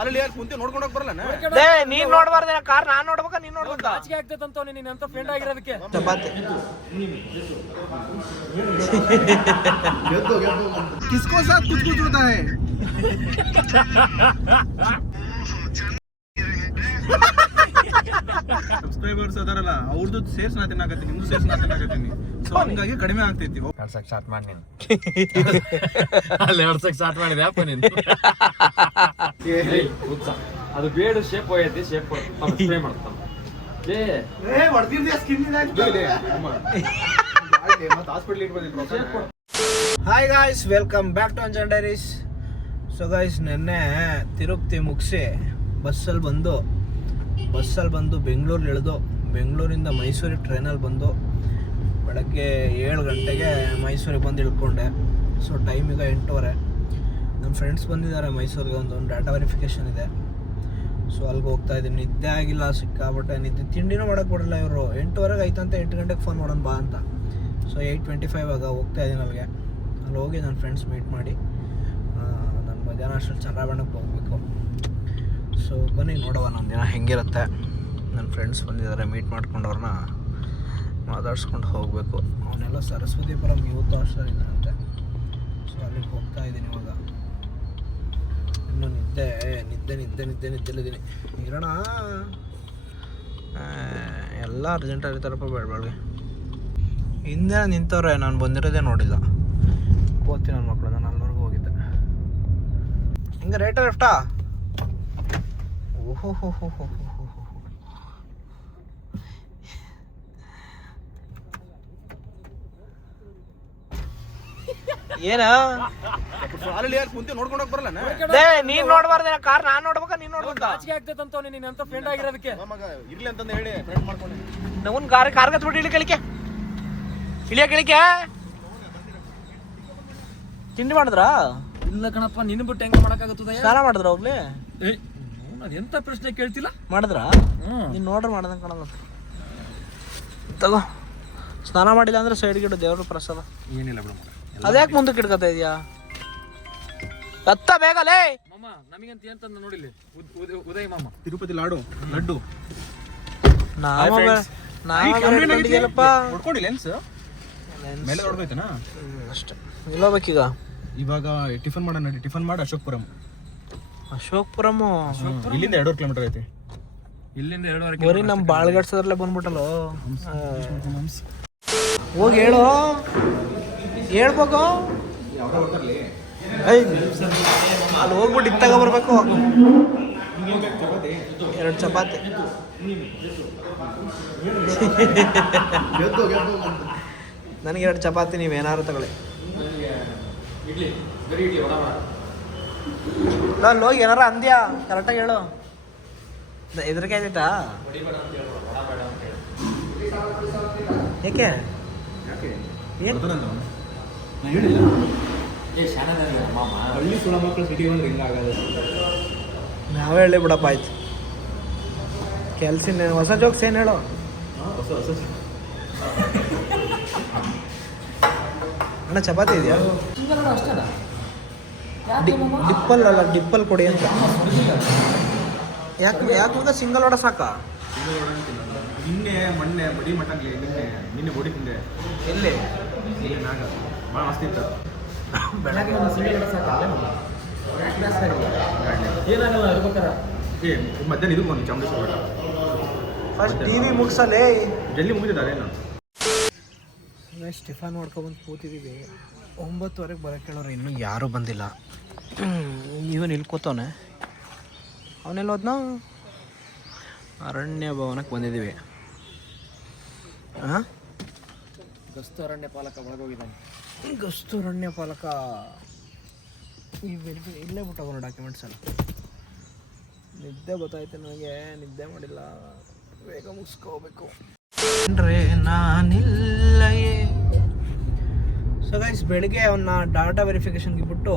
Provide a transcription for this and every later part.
ಅಲ್ಲಿ ಯಾರು ಕುಂತಿ ನೋಡ್ಕೊಂಡು ಹೋಗಿ ಬರಲ್ಲ ಲೇ ನೀನ್ ನೋಡ್ಬಾರ್ದ ಕಾರ್ ನಾನ್ ನೋಡ್ಬೇಕಾ ನೀನ್ ನೋಡ್ಬೇಕಾ ನಾಚಿಕೆ ಆಗ್ತದಂತ ನೀನ್ ಎಂತ ಫ್ರೆಂಡ್ ಆಗಿರೋದಕ್ಕೆ ಚಪಾತಿ किसको साथ कुछ कुछ होता है ಸಬ್ಸ್ಕ್ರೈಬರ್ಸ್ ಅದಾರಲ್ಲ ಅವ್ರದ್ದು ಸೇರ್ಸ್ ನಾ ತಿನ್ನಾಕತ್ತೀನಿ ನಿಮ್ದು ಸೇರ್ಸ್ ನಾ ತಿನ್ನಾಕತ್ತೀನಿ ಸೊ ಹಂಗಾಗಿ ಕಡಿಮೆ ಆಗ್ತೈತಿ ನಡ್ಸಕ್ ಸ್ಟಾರ್ಟ್ ಮಾಡಿ ನೀನು. ಅಲ್ಲಿ ನಡ್ಸಕ್ ಸ್ಟಾರ್ಟ್ ಮಾಡಿದೆ ಅಪ್ಪ ನೀನು. ಅದು ಬೇಡ ಶೇಪ್ ಹೋಗೈತಿ ಶೇಪ್ ಸ್ಪ್ರೇ ಮಾಡ್ತಾನೆ ಏ. Hospital ಇಟ್ಬೋದು hi guys welcome back to Anjan diaries so guys ನೆನ್ನೆ ತಿರುಪತಿ ಮುಗಿಸಿ ಬಸ್ಸಲ್ಲಿ ಬಂದು ಬಸ್ಸಲ್ಲಿ ಬಂದು ಬೆಂಗಳೂರಲ್ಲಿ ಇಳಿದು ಬೆಂಗಳೂರಿಂದ ಮೈಸೂರಿಗೆ ಟ್ರೈನಲ್ಲಿ ಬಂದು ಬೆಳಗ್ಗೆ ಏಳು ಗಂಟೆಗೆ ಮೈಸೂರಿಗೆ ಬಂದು ಇಳ್ಕೊಂಡೆ. ಸೊ ಟೈಮ್ ಈಗ ಎಂಟೂವರೆ. ನಮ್ಮ ಫ್ರೆಂಡ್ಸ್ ಬಂದಿದ್ದಾರೆ ಮೈಸೂರಿಗೆ, ಒಂದು ಡಾಟಾ ವೆರಿಫಿಕೇಷನ್ ಇದೆ. ಸೊ ಅಲ್ಲಿಗೆ ಹೋಗ್ತಾ ಇದ್ದೀನಿ. ನಿದ್ದೆ ಆಗಿಲ್ಲ ಸಿಕ್ಕಾಬಿಟ್ಟೆ ನಿದ್ದೆ. ತಿಂಡಿನೂ ಮಾಡೋಕ್ಕೆ ಬಿಡಲ್ಲ ಇವರು. ಎಂಟುವರೆಗೆ ಆಯ್ತಂತ, ಎಂಟು ಗಂಟೆಗೆ ಫೋನ್ ಮಾಡೋಣ ಬಾ ಅಂತ. ಸೊ ಏಯ್ಟ್ ಟ್ವೆಂಟಿ ಫೈವ್ ಆಗ ಹೋಗ್ತಾ ಇದ್ದೀನಿ ಅಲ್ಲಿಗೆ ಅಲ್ಲಿ ಹೋಗಿ ನನ್ನ ಫ್ರೆಂಡ್ಸ್ ಮೀಟ್ ಮಾಡಿ ನಾನು ಮಧ್ಯಾಹ್ನ ಅಷ್ಟರಲ್ಲಿ ಚಂದ್ರಾಬಣ್ಣಕ್ಕೆ ಹೋಗಬೇಕು. ಸೊ ಬನ್ನಿ ನೋಡುವ ನಮ್ಮ ದಿನ ಹೆಂಗಿರುತ್ತೆ. ನನ್ನ ಫ್ರೆಂಡ್ಸ್ ಬಂದಿದ್ದಾರೆ ಮೀಟ್ ಮಾಡ್ಕೊಂಡವ್ರನ್ನ. ಮಾತಾಡ್ಸ್ಕೊಂಡು ಹೋಗಬೇಕು. ಅವನೆಲ್ಲ ಸರಸ್ವತಿಪುರಂ ಯೂತ್ ಹಾಸ್ಟೆಲ್ ಇದ್ದಾನಂತೆ ಸೊ ಅಲ್ಲಿಗೆ ಹೋಗ್ತಾ ಇದ್ದೀನಿ ಇವಾಗ. ಇನ್ನು ನಿದ್ದೆ ನಿದ್ದೆ ನಿದ್ದೆ ನಿದ್ದೆ ನಿದ್ದೆಲ್ಲಿದ್ದೀನಿ ಇರೋಣ? ಎಲ್ಲ ಅರ್ಜೆಂಟ್ ಆಗಿರ್ತಾರಪ್ಪ ಬೇಡ ಬೇಡ್ಗೆ ಹಿಂದೆ ನಿಂತವ್ರೆ, ನಾನು ಬಂದಿರೋದೇ ನೋಡಿಲ್ಲ. ಓದ್ತೀನಿ ನನ್ನ ಮಕ್ಕಳು ನಾನು ಅಲ್ಲಿವರೆಗೂ ಹೋಗಿದ್ದೆ. ಹಿಂಗೆ ರೇಟ್ ಲೆಫ್ಟಾ ಓಹೋ ಹೋ ಹೋ ಹೋ ಹೋ ಹೋ ಹೋ ಏನ? ಅಲ್ಲಿ ಯಾರು ಕುಂತಿ ನೋಡ್ಕೊಂಡು ಹೋಗಿ ಬರಲ್ಲ ಲೇ ನೀನ್ ನೋಡ್ಬಾರ್ದ ಕಾರ್ ನಾನ್ ನೋಡ್ಬೇಕಾ ನೀನ್ ನೋಡ್ಬೇಕಾ ನಾಚಿಕೆ ಆಗ್ತದಂತ ನೀನ್ ಎಂತ ಫ್ರೆಂಡ್ ಆಗಿರೋದಕ್ಕೆ? ಮಗ ಇರ್ಲಿ ಅಂತಂದು ಹೇಳಿ ಫ್ರೆಂಡ್ ಮಾಡ್ಕೊಂಡು. ನವನ್ ಕಾರ್ ಕಾರ್ಗ ಬಿಟ್ಟು ಇಳಿ ಕಳಿಕೆ ಇಳಿಯ ಕಳಿಕೆ ತಿಂಡಿ ಮಾಡಿದ್ರಾ? ಇಲ್ಲ ಕಣಪ್ಪ ನಿನ್ ಬಿಟ್ಟು ಹೆಂಗ್ ಮಾಡಕ್ಕಾಗತ್ತದ? ಸ್ನಾನ ಮಾಡಿದ್ರ ಹೋಗ್ಲಿ ಅದ್ ಎಂತ ಪ್ರಶ್ನೆ ಕೇಳ್ತಿಲ್ಲ? ಮಾಡಿದ್ರ? ನೀನ್ ನೋಡ್ರಿ ಮಾಡ್ದಂಗೆ ಕಣಲ್ಲ ತಗೋ. ಸ್ನಾನ ಮಾಡಿಲ್ಲ ಅಂದ್ರೆ ಸೈಡ್ ಇಡು ದೇವ್ರ ಪ್ರಸಾದ. ಏನಿಲ್ಲ ಬಿಡು ಅದ್ಯಾಕೆ ಮುಂದಕ್ಕೆ ಇಡ್ಕೊತಾ ಇದೀಯಾ? ಅತ್ತ ಬೇಗಲೇ ಮಾಮ ನಮಗಂತ ಏನ್ ನೋಡಿಲ್ಲಿ? ನೋಡಿಲ್ಲ ಉದ್- ಉದಯ್ ಮಾಮ. ತಿರುಪತಿ ಲಾಡು ಲಡ್ಡು. ನಾವ ಹೊಡ್ಕೊಂಡಿಲ್ಲ ಲೆನ್ಸ್ ಮೇಲೆ ಅಷ್ಟೇ. ಇಲ್ಲೋಬೇಕೀಗ ಇವಾಗ ಟಿಫನ್ ಮಾಡೋಣ ನಡಿ. ಟಿಫನ್ ಮಾಡಿ ಅಶೋಕ್ಪುರಂ. ಅಶೋಕ್ಪುರಮು? ಇಲ್ಲಿಂದ ಎರಡೂವರೆ ಕಿಲೋಮೀಟರ್ ಐತಿ. ಇಲ್ಲಿಂದ ಎರಡೂವರೆ ಬರೀ ನಮ್ಮ ಬಾಳ್ಗಡ್ಸದ್ರಲ್ಲೇ ಬಂದ್ಬಿಟ್ಟಲ್ಲೋ? ಹೋಗಿ ಹೇಳು. ಹೇಳ್ಬೇಕು ಅಲ್ಲಿ ಹೋಗ್ಬಿಟ್ಟು ಇತ್ತಾಗ ಬರ್ಬೇಕು. ಎರಡು ಚಪಾತಿ. ನನಗೆ ಎರಡು ಚಪಾತಿ, ನೀವು ಏನಾರು ತಗೊಳ್ಳಿ. ಅಲ್ಲಿ ಹೋಗಿ ಏನಾರ ಅಂದ್ಯಾ? ಕರೆಕ್ಟಾಗಿ ಹೇಳು. ಎದುರಿಗೆ ಆಯ್ತಾ ಹಳ್ಳಿ ಸುಳ ಮಕ್ಕಳು ಸಿಟಿ ಬಂದ್ರೆ ಹಿಂಗಾಗಲ್ಲ ನಾವೇ ಹೇಳಿ ಬಿಡಪ್ಪ ಆಯ್ತು. ಕೆಲ್ಸ ಹೊಸ ಜೋಕ್ಸ್ ಏನು ಹೇಳೋ? ಹೊಸ ಹೊಸ ಅಣ್ಣ ಚಪಾತಿ ಇದೆಯಾ? ಡಿಪ್ಪಲ್ ಅಲ್ಲ ಡಿಪ್ಪಲ್ ಕೊಡಿ ಅಂತ. ಯಾಕೆ ಯಾಕೆ ಹೋದ ಸಿಂಗಲ್ ಹೊಡ ಸಾಕ? ನಿನ್ನೆ ಮೊನ್ನೆ ಬಡಿ ಮಟನ್ ನಿನ್ನೆ ನಿನ್ನೆ ಬಡಿ ತಿಂದೆ. ಎಲ್ಲಿ? ನಾಗ ಭಾಳ ಮಸ್ತ್ ಇತ್ತು ಬೆಳಗ್ಗೆ ಏನಾಗಲ್ಲ ಇರ್ಬೇಕಾರ ಏ ಮಧ್ಯಾಹ್ನ ಇದು ಬಂದು ಚಾಮುಂಡೇಶ್ವರ ಬೆಟ್ಟ ಫಸ್ಟ್ ಟಿ ವಿ ಮುಗಿಸಲೇ ಜಲ್ದಿ ಮುಗಿದಿದ್ದಾರೆ ಏನು ಸ್ಟಿಫನ್ ಟಿಫನ್ ಮಾಡ್ಕೊಬಂದು ಕೂತಿದ್ದೀವಿ ಒಂಬತ್ತುವರೆಗೆ ಬರೋಕ್ಕೆ ಹೇಳೋರು ಇನ್ನೂ ಯಾರೂ ಬಂದಿಲ್ಲ ಇವನು ಇಲ್ಲಿ ಕೂತವನೆ ಅವನೆಲ್ಲ ಹೋದ್ನ ಅರಣ್ಯ ಭವನಕ್ಕೆ ಬಂದಿದ್ದೀವಿ ಹಾಂ ಗಸ್ತು ಅರಣ್ಯ ಪಾಲಕ ಒಳಗೋಗಿದ್ದಾನೆ ಗಸ್ತು ಅರಣ್ಯ ಪಾಲಕ. ಈ ವೆರಿಫೈ ಇಲ್ಲೇ ಬಿಟ್ಟವನು ಡಾಕ್ಯುಮೆಂಟ್ಸ್ ಎಲ್ಲ. ನಿದ್ದೆ ಗೊತ್ತಾಯ್ತು ನನಗೆ ನಿದ್ದೆ ಮಾಡಿಲ್ಲ. ಬೇಗ ಮುಗಿಸ್ಕೋಬೇಕು. ನಾನಿಲ್ಲಯೇ. ಸೊ ಗೈಸ್ ಬೆಳಿಗ್ಗೆ ಅವನ್ನ ಡಾಟಾ ವೆರಿಫಿಕೇಷನ್ಗೆ ಬಿಟ್ಟು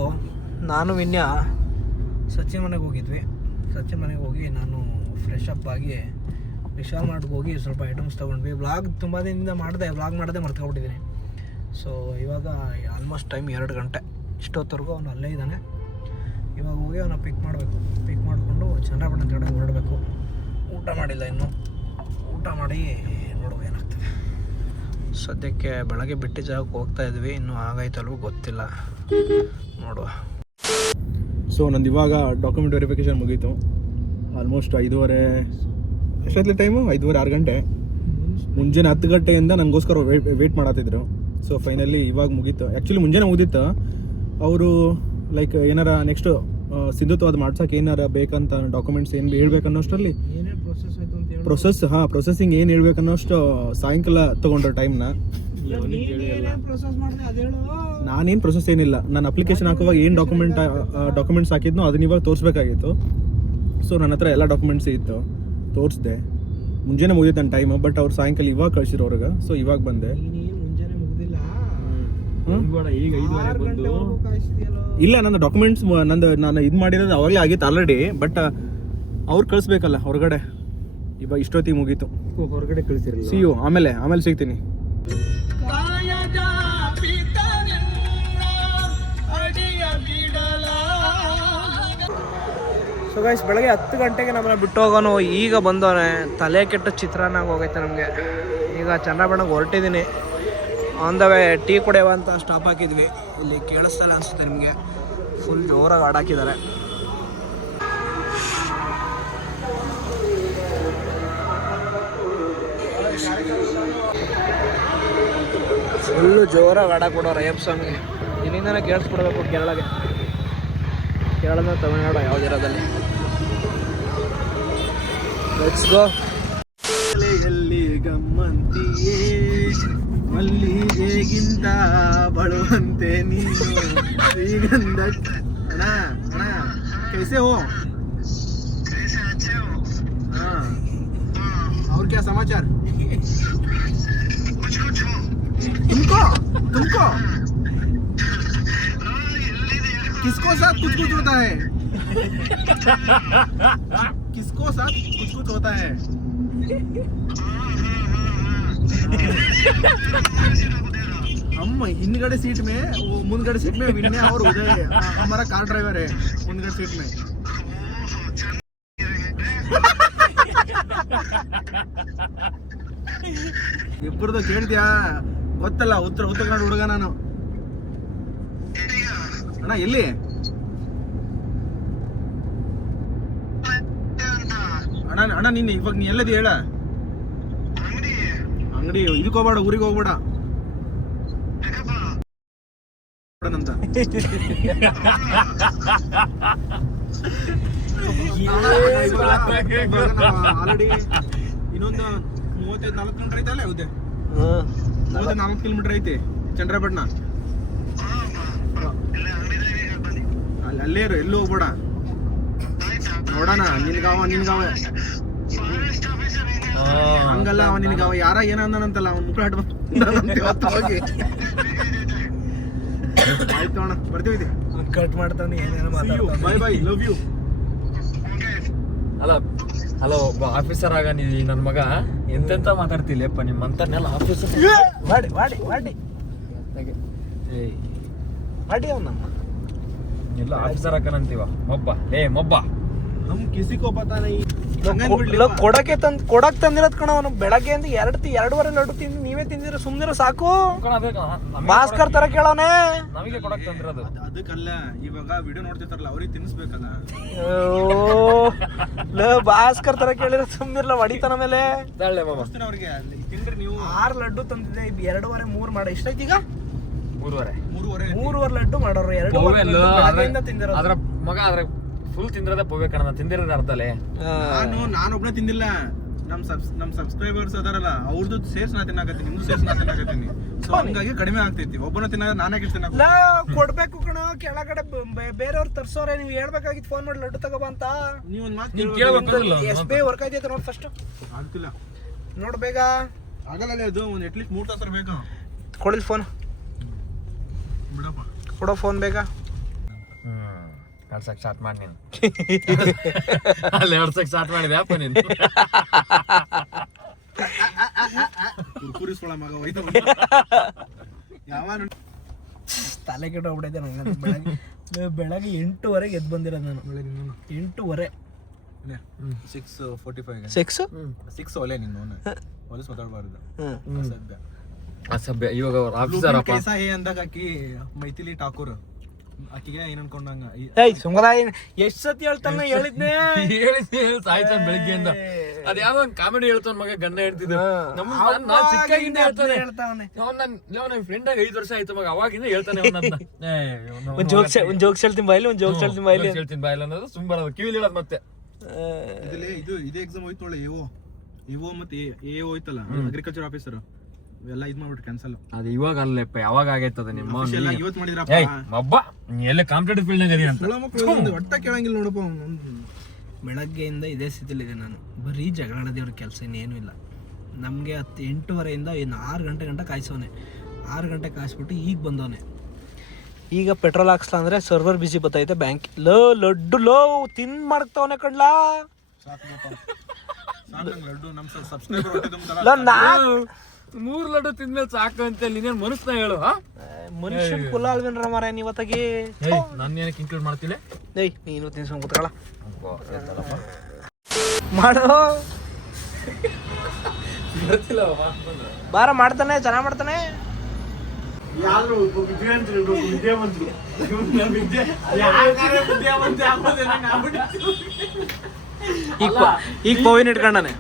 ನಾನು ವಿನ್ಯ ಸಚಿನ್ ಮನೆಗೆ ಹೋಗಿದ್ವಿ. ಸಚಿನ್ ಮನೆಗೆ ಹೋಗಿ ನಾನು ಫ್ರೆಶ್ ಅಪ್ ಆಗಿ ವಿಶಾಲ್ ಮಾರ್ಟ್ಗೆ ಹೋಗಿ ಸ್ವಲ್ಪ ಐಟಮ್ಸ್ ತೊಗೊಂಡ್ವಿ. ವ್ಲಾಗ್ ತುಂಬ ದಿನದಿಂದ ಮಾಡಿದೆ ವ್ಲಾಗ್ ಮಾಡದೆ ಮರ್ತ್ಕೊಬಿಟ್ಟಿದ್ದೀನಿ. ಸೊ ಇವಾಗ ಆಲ್ಮೋಸ್ಟ್ ಟೈಮ್ ಎರಡು ಗಂಟೆ. ಇಷ್ಟೊತ್ತವರೆಗೂ ಅವನು ಅಲ್ಲೇ ಇದ್ದಾನೆ. ಇವಾಗ ಹೋಗಿ ಅವನ ಪಿಕ್ ಮಾಡಬೇಕು. ಪಿಕ್ ಮಾಡಿಕೊಂಡು ಚಂದ್ರಪಟ್ಟಣ ಕಡೆ ಹೊರಡಬೇಕು ಊಟ ಮಾಡಿಲ್ಲ ಇನ್ನು. ಊಟ ಮಾಡಿ ನೋಡುವ ಏನಾಗ್ತದೆ. ಸದ್ಯಕ್ಕೆ ಬೆಳಗ್ಗೆ ಬಿಟ್ಟ ಜಾಗಕ್ಕೆ ಹೋಗ್ತಾ ಇದ್ವಿ. ಇನ್ನೂ ಆಗೈತಲ್ವೋ ಗೊತ್ತಿಲ್ಲ. ನೋಡುವ. ಸೊ ನಂದು ಇವಾಗ ಡಾಕ್ಯುಮೆಂಟ್ ವೆರಿಫಿಕೇಶನ್ ಮುಗೀತು. ಆಲ್ಮೋಸ್ಟ್ ಐದೂವರೆ ಎಷ್ಟೊತ್ತಲ್ಲಿ ಟೈಮು ಐದೂವರೆ ಆರು ಗಂಟೆ. ಮುಂಜಾನೆ ಹತ್ತು ಗಂಟೆಯಿಂದ ನನಗೋಸ್ಕರ ವೇಟ್ ವೇಟ್ ಮಾಡತ್ತಿದ್ರು ಸೊ ಫೈನಲಿ ಇವಾಗ ಮುಗೀತು. ಆ್ಯಕ್ಚುಲಿ ಮುಂಜಾನೆ ಮುಗಿದಿತ್ತು. ಅವರು ಲೈಕ್ ಏನಾರ ನೆಕ್ಸ್ಟ್ ಅದು ಮಾಡ್ಸಕ್ಕೆ ಏನಾರ ಬೇಕಂತ ಡಾಕ್ಯುಮೆಂಟ್ಸ್ ಏನು ಹೇಳ್ಬೇಕನ್ನೋಷ್ಟರಲ್ಲಿ ಪ್ರೊಸೆಸ್ ಆಯ್ತು ಅಂತ ಹೇಳಿ. ಪ್ರೊಸೆಸ್ ಹಾಂ ಪ್ರೊಸೆಸಿಂಗ್ ಏನು ಹೇಳ್ಬೇಕನ್ನೋಷ್ಟು ಸಾಯಂಕಾಲ ತೊಗೊಂಡ್ರು ಟೈಮ್ನ ಪ್ರೊಸೆಸ್ ಮಾಡಿದೆ ಅದು ಹೇಳು. ನಾನೇನು ಪ್ರೊಸೆಸ್ ಏನಿಲ್ಲ. ನಾನು ಅಪ್ಲಿಕೇಶನ್ ಹಾಕುವಾಗ ಏನು ಡಾಕ್ಯುಮೆಂಟ್ ಡಾಕ್ಯುಮೆಂಟ್ಸ್ ಹಾಕಿದ್ನೋ ಅದನ್ನ ಇವಾಗ ತೋರಿಸ್ಬೇಕಾಗಿತ್ತು. ಸೊ ನನ್ನ ಹತ್ರ ಎಲ್ಲ ಡಾಕ್ಯುಮೆಂಟ್ಸ್ ಇತ್ತು. ತೋರಿಸ್ದೆ. ಮುಂಜಾನೆ ಮುಗಿದಿತ್ತು ನನ್ನ ಟೈಮ್ ಬಟ್ ಅವ್ರು ಸಾಯಂಕಾಲ ಇವಾಗ ಕಳ್ಸಿರೋ ಅವ್ರಿಗೆ ಸೊ ಇವಾಗ ಬಂದೆ. ಇಲ್ಲ ನನ್ನ ಡಾಕ್ಯುಮೆಂಟ್ಸ್ ನಂದು ನಾನು ಇದು ಮಾಡಿರೋದು ಅವಾಗಲೇ ಆಗಿತ್ತು ಆಲ್ರೆಡಿ ಬಟ್ ಅವ್ರು ಕಳಿಸ್ಬೇಕಲ್ಲ ಹೊರಗಡೆ. ಇವಾಗ ಇಷ್ಟೊತ್ತಿಗೆ ಮುಗೀತು. ಹೊರಗಡೆ ಕಳಿಸಿರಲಿಲ್ಲ ಸಿ ಯು ಆಮೇಲೆ ಆಮೇಲೆ ಸಿಗ್ತೀನಿ. ಸೊ ಗೈಸ್ ಬೆಳಗ್ಗೆ ಹತ್ತು ಗಂಟೆಗೆ ನಮ್ಮನ್ನ ಬಿಟ್ಟು ಹೋಗೋನು. ಈಗ ಬಂದವನೇ ತಲೆ ಕೆಟ್ಟ ಚಿತ್ರಾನ್ನ ಹೋಗೈತೆ ನಮಗೆ. ಈಗ ಚಂದ್ರಬಣ್ಣಗೆ ಹೊರಟಿದ್ದೀನಿ. ಆನ್ ದ ವೇ ಟೀ ಕುಡಿಯುವ ಅಂತ ಸ್ಟಾಪ್ ಹಾಕಿದ್ವಿ. ಇಲ್ಲಿ ಕೇಳಿಸ್ತಲ್ಲ ಅನಿಸುತ್ತೆ ನಿಮಗೆ. ಫುಲ್ ಜೋರಾಗಿ ಆಡಾಕಿದ್ದಾರೆ ಫುಲ್ಲು ಜೋರಾಗಿ ಹಾಡಾಕ್ ಕೊಡೋರು ಅಯ್ಯಪ್ಪ ಸ್ವಾಮಿಗೆ ಇಲ್ಲಿಂದನೇ ಕೇಳಿಸ್ಬಿಡ್ಬೇಕು ಕೇರಳಗೆ. ಕೇರಳದ ತಮಿಳ್ನಾಡು ಯಾವುದಿರೋದಲ್ಲಿ. Let's go ಗಮ್ಮಂತಿಯೇ? ಮಲ್ಲಿಗೆಗಿಂತ ಬಳುವಂತೆ ನೀನು ಶ್ರೀಗಂಧ ಅಣ್ಣ ಅಣ್ಣ कैसे हो हाँ और क्या समाचार तुमको तुमको किसको साथ कुछ कुछ होता है किसको साथ कुछ कुछ होता है हम हिंदगढ़ सीट में वो मुंदगढ़ सीट में विनय और उदय है। हमारा कार ड्राइवर है मुंदगढ़ सीट में ಇಬ್ಬರದು ಕೇಳ್ತೀಯಾ ಗೊತ್ತಲ್ಲ ಉತ್ತರ ಉತ್ತರ ಕನ್ನಡ ಹುಡುಗ ನಾನು ಅಣ್ಣ ಎಲ್ಲಿ ಅಣ್ಣ ಅಣ್ಣ ನೀನ್ ಇವಾಗ ನೀ ಎಲ್ಲದಿ ಹೇಳ ಅಂಗಡಿ ಇದಕ್ಕೆ ಹೋಗ್ಬೇಡ ಊರಿಗೆ ಹೋಗ್ಬೇಡ ಇನ್ನೊಂದು ಮೂವತ್ತೈದು ನಾಲ್ಕು ಕಿಲೋಮೀಟರ್ ಐತೆ ಅಲ್ಲೇ ಹೌದೇ ಮೂವತ್ತೈದು ನಾಲ್ಕು ಕಿಲೋಮೀಟರ್ ಐತಿ ಚಂದ್ರಪಟ್ಟಣ ಅಲ್ಲಿ ಅಲ್ಲೇ ಇರು ಎಲ್ಲೂ ಹೋಗ್ಬೇಡ ನೋಡೋಣ ನಿನ್ಗಾವ ನಿನ್ಗಾವ ಹಂಗಲ್ಲ ಅವ ನಿನ್ಗಾವ ಯಾರ ಏನ ಅಂದನಂತಲ್ಲ ಅವ್ನ ಮುಖ ಹಟ್ ಹೋಗಿ. ಆಯ್ತು ಅಣ್ಣ ಬರ್ತೀವಿ ಕಟ್ ಮಾಡ್ತಾನೆ ಬೈ ಬೈ ಲವ್ ಯು ಅಲ್ಲ ಅಲ್ಲ ಒಬ್ಬ ಆಫೀಸರ್ ಆಗ ನೀ ನನ್ನ ಮಗ ಎಂತೆಂತ ಮಾತಾಡ್ತಿಲ್ಲಪ್ಪ ನಿಮ್ಮ ಅಂತರ್ನೆಲ್ಲ ಆಫೀಸರ್ ಮಾಡಿ ಮಾಡಿ ಮಾಡಿ ಮಾಡಿ ಅವನಮ್ಮ ಎಲ್ಲ ಆಫೀಸರ್ ಹಾಕನಂತೀವ ಮೊಬ್ಬ. ಏ ಮೊಬ್ಬ. ನಮ್ ಕಿಸಿ ತಾನೇ ಪತಾ ನೈ ಇಲ್ಲ ಕೊಡಕ್ಕೆ ತಂದ್ ಕೊಡಕ್ ತಂದಿರೋದ್ ಕಣ ಅವನು. ಬೆಳಗ್ಗೆಯಿಂದ ಎರಡು ತಿ ಎರಡುವರೆ ಲಡ್ಡು ತಿಂದು ನೀವೇ ತಿಂದಿರ ಸುಮ್ನಿರ ಸಾಕು. ಕಣ ಬೇಕು ನಮಗೆ ಭಾಸ್ಕರ್ ತರ ಕೇಳೋನೆ. ನಮಗೆ ಕೊಡಕ್ ತಂದಿರೋದು. ಅದಕ್ಕಲ್ಲ ಇವಾಗ ವಿಡಿಯೋ ನೋಡ್ತಿರ್ತಾರಲ್ಲ ಅವ್ರಿಗೆ ತಿನ್ಸ್ಬೇಕಲ್ಲ. ಲ ಭಾಸ್ಕರ್ ತರ ಕೇಳಿರ ಸುಮ್ನಿರ್ಲ ಹೊಡಿತಾನ ಮೇಲೆ. ಅವ್ರಿಗೆ ಅಲ್ಲಿ ನೀವು. ಆರ್ ಲಡ್ಡು ತಂದಿದ್ದೆ ಎರಡುವರೆ ಎರಡೂವರೆ ಮೂರ್ ಮಾಡ. ಎಷ್ಟೈತಿ ಈಗ? ಮೂರುವರೆ. ಮೂರುವರೆ. ಮೂರುವರೆ ಲಡ್ಡು ಮಾಡೋರು. ಎರಡು ತಿಂದಿರೋ ಅದ್ರ ಮಗ ಅದ್ರ ಫುಲ್ ತಿಂದಿರೋದೇ ಪೋವೆ ತಿಂದಿರೋದ ತಿಂದಿರೋದು ಅಲ್ಲಿ ನಾನು ನಾನೊಬ್ನೇ ತಿಂದಿಲ್ಲ. ನಮ್ ಸಬ್ಸ್ ನಮ್ ಸಬ್ಸ್ಕ್ರೈಬರ್ಸ್ ಅದಾರಲ್ಲ ಅವ್ರದ್ದು ಸೇರ್ಸ್ ನಾ ತಿನ್ನಾಕತ್ತೀನಿ ನಿಮ್ದು ಸೇರ್ಸ್ ನಾ ತಿನ್ನಾಕತ್ತೀನಿ. ಸೊ ಹಂಗಾಗಿ ಕಡಿಮೆ ಆಗ್ತೈತಿ. ಒಬ್ಬನ ತಿನ್ನಾಗ ನಾನೇ ಕಿಟ್ ತಿನ್ನಾಕ ಲಾ ಕೊಡ್ಬೇಕು ಕಣ ಕೆಳಗಡೆ ಬ- ಬೇರೆಯವ್ರು ತರ್ಸೋರೆ ನೀವು ಹೇಳ್ಬೇಕಾಗಿತ್ತು ಫೋನ್ ಮಾಡಿ ಲಡ್ಡು ತಗೋಬಾ ಅಂತ. ನೀವು ಒಂದ್ ಮಾತು ನೀವು ಕೇಳ್ಬೇಕು. ಕೇಳ್ಬೇಕು ಎಸ್ ಬಿ ವರ್ಕ್ ಆಯ್ತೈತೆ ನೋಡಿ ಫಸ್ಟ್ ಆಗ್ತಿಲ್ಲ. ನೋಡ್ ಬೇಗ. ಆಗಲ್ಲ ಅದು ಒಂದ್ ಅಟ್ಲೀಸ್ಟ್ ಮೂರ್ ತಾಸರ ಬೇಕು? ಕೊಡಿಲ್ ಫೋನ್ ಬಿಡಪ್ಪ. ಕೊಡೋ ಫೋನ್ ಬೇಗ. ಹ್ಮ್ ನಡ್ಸಕ್ ಸ್ಟಾರ್ಟ್ ಮಾಡಿ ನೀನು. ಅಲ್ಲಿ ನಡ್ಸಕ್ ಸ್ಟಾರ್ಟ್ ಮಾಡಿದೆ ಅಪ್ಪ ನೀನು? ಕುರ್ಕುರಿ ಮಗ ಹೋಯ್ತು. ಯಾವ ತಲೆ ಕೆಟ್ಟ ಹೋಗ್ಬಿಟ್ಟೈತೆ ನಂಗೆ. ಬೆಳಗ್ಗೆ ಬೆಳಗ್ಗೆ ಎಂಟೂವರೆಗೆ ಎದ್ದು ಬಂದಿರೋದು ನಾನು. ಎಂಟೂವರೆ. Six forty five six six ಒಲೆ ನೀನು ಹೊಲಸ್ ಮಾತಾಡಬಾರ್ದು. ಅಸಭ್ಯ. ಅಸಭ್ಯ. ಇವಾಗ ಅವ್ರ ಆಫೀಸರ್ ಅಂದಾಗ ಆಕಿ ಮೈಥಿಲಿ ಠಾಕೂರ್. ಏಯ್ ಎಷ್ಟ್ ಸತಿ ಹೇಳ್ತಾನ ಹೇಳಿದ್ನೇ? ಹೇಳಿದ್ನಿ? ಸಾಯ್ತಾನ ಬೆಳಿಗ್ಗೆಯಿಂದ. ಅದ ಯಾವ್ದೋ ಒಂದ್ ಕಾಮಿಡಿ ಹೇಳ್ತಾನ ಮಗ ಗಂಡ ಹೇಳ್ತಿದ್ದ. ನಮ್ಮ ನಾನ್- ಹೇಳ್ತಾನೆ. ಅವ್ನ್ ನನ್ ಫ್ರೆಂಡ್ ಆಗ ಐದು ವರ್ಷ ಆಯ್ತು ಮಗ. ಅವಾಗಿಂದ ಹೇಳ್ತಾನೆ ಒಂದ್ ಜೋಕ್ಸ್ ಒಂದ್ ಜೋಕ್ಸ್ ಹೇಳ್ತೀನಿ ಬಾಯ್ಲಿ ಒಂದ್ ಜೋಕ್ಸ್ ಹೇಳ್ತೀನಿ ಬಾಯ್ಲಿ ಹೇಳ್ತೀನಿ ಬಾಯಿಲ್ಲ ಅನ್ನೋದು ಸುಮ್ ಬರೋದು. ಕಿವಿಲಿ ಹೇಳೋದು ಮತ್ತೆ. ಇದು ಇದೇ ಎಕ್ಸಾಮ್ ಹೋಯ್ತು ಒಳ್ಳೆ ಇವೋ ಎಒ ಮತ್ತೆ ಎ ಹೋಯ್ತಲ್ಲ ಅಗ್ರಿಕಲ್ಚರ್ ಆಫೀಸರ್ ಎಲ್ಲ ಇದು ಮಾಡ್ಬಿಟ್ಟು ಕ್ಯಾನ್ಸಲ್ ಅದು ಇವಾಗ ಅಲ್ಲಪ್ಪ ಯಾವಾಗ ಆಗೈತದ ನಿಮ್ಮ ಎಲ್ಲ ಇವತ್ತು ಮಾಡಿದ್ರಪ್ಪ. ಏಯ್ ಮಬ್ಬ ನೀ ಎಲ್ಲ ಕಾಂಪಿಟೇಟಿವ್ ಫೀಲ್ಡ್ ನಾಗ ಅಂತ. ಸುಳ ಮಕ್ಳು ಒಂದು ಒಟ್ಟ ಕೇಳಂಗಿಲ್ಲ ನೋಡಪ್ಪ ಅವ್ನು. ಬೆಳಗ್ಗೆಯಿಂದ ಇದೇ ಸ್ಥಿತಿಲಿದೆ ನಾನು. ಬರೀ ಜಗಳಾಡದೇವ್ರ ಕೆಲಸ ಇನ್ನೇನು ಇಲ್ಲ. ನಮಗೆ ಹತ್ತು ಎಂಟೂವರೆಯಿಂದ ಇನ್ನು ಆರು ಗಂಟೆ ಗಂಟೆ ಕಾಯಿಸೋನೆ. ಆರು ಗಂಟೆ ಕಾಯಿಸ್ಬಿಟ್ಟು ಈಗ ಬಂದವನೆ. ಈಗ ಪೆಟ್ರೋಲ್ ಹಾಕ್ಸ್ಲಾ ಅಂದ್ರೆ ಸರ್ವರ್ ಬಿಸಿ ಬತ್ತೈತೆ ಬ್ಯಾಂಕ್. ಲೋ ಲಡ್ಡು ಲೋ ತಿನ್ ಮಾಡ್ತವನೆ ಕಣ್ಲಾ ಲಡ್ಡು ನಮ್ಮ ಸಬ್ಸ್ಕ್ರೈಬರ್ ಹೊಟ್ಟೆ ತುಂಬುತ್ತಲ್ಲ. ಲೋ ನಾ ಮೂರ್ ಲಡ್ಡು ತಿಂದ್ಮೇಲೆ ಸಾಕು ಅಂತ ನೀನೇನ್ ಮನಸ್ನ ಹೇಳು ಹಾ? ಮನುಷ್ಯನ್ ಕುಲ ಅಲ್ವೇನ್ರ ಮಾರ ನೀವತ್ತಾಗಿ ಏಯ್ ನಾನು ಏನಕ್ಕೆ ಇನ್ಕ್ಲೂಡ್ ಮಾಡ್ತಿಲ್ಲ ಏಯ್ ನೀನು ತಿನ್ಸ್ಕೊಂಡ್ ಕೂತ್ಕೊಳ್ಳ ಮಾಡೋ. ಬಾರ ಮಾಡ್ತಾನೆ ಚೆನ್ನಾಗ್ ಮಾಡ್ತಾನೆ. ಈಗ ಪ- ಈಗ ಪೋವಿನ ಇಟ್ಕೊಂಡಾನೆ.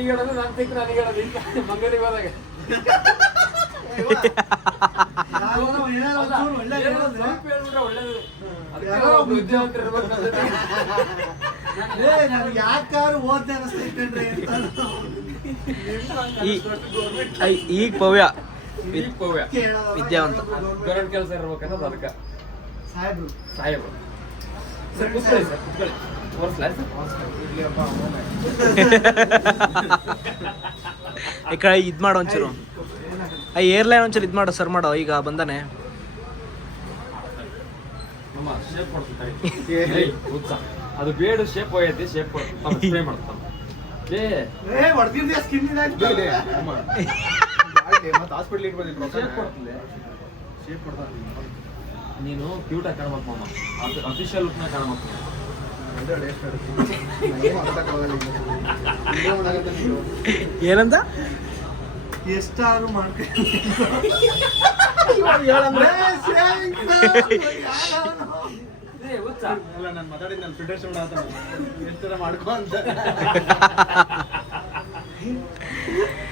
ಈಗ ಹೇಳೋದು ನಾನು ನನಗೆ ಹೇಳೋದು. ಮಂಗಲಿಗೆ ಹೋದಾಗ. ಪವ್ಯ. ವಿದ್ಯಾವಂತ. ಗೌರ್ಮೆಂಟ್ ಕೆಲಸ ಇರ್ಬೇಕನ್ನೋದು ಅದಕ್ಕೆ. ಸಾಹೇಬ್ರು. ಸರ್ ಕುತ್ಕೊಳ್ಳಿ ಸರ್ ಕೂತ್ಕೊಳ್ಳಿ. ತೋರಿಸ್ಲಾ ಇದು? ಮಾಡು ಒಂಚೂರು. ಆ ಏರ್ಲೈನ್ ಒಂಚೂರು ಇದು ಮಾಡು ಸರ್ ಮಾಡೋ ಈಗ ಬಂದಾನೆ. ಅದು ಬೇಡ ಶೇಪ್ ಹೋಗೈತಿ ಶೇಪ್ ಸ್ಪ್ರೇ ಮಾಡ್ತಾನೆ ಏ. ಮತ್ತೆ ಹಾಸ್ಪಿಟ್ಲ್ ಶೇಪ್ ಶೇಪ್ ಕೊಡ್ತಾರೆ ನೀನು ಕ್ಯೂಟ್ ಆಗಿ ಕಾಣ್ಬೇಕು ಮಾಮ. ಅಫಿಷಿಯಲ್ ಲುಕ್ನ ಕಾಣ್ಬೇಕು ಏನಂತ ಎಷ್ಟಾರು ಮಾಡ್ಕೊಂಡು ನಾನು ಫಿಲ್ಟರ್ ಆತ ಎಷ್ಟರ ಮಾಡ್ಕೊ ಅಂತ.